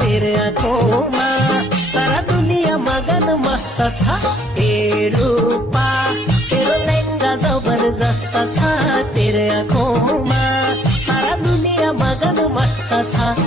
तेरो आँखोमा सारा दुनिया मगन मस्त छ ए रूपा तेरो लेङ्गा जबरजस्त छ तेरो आँखोमा सारा दुनिया मगन मस्त छ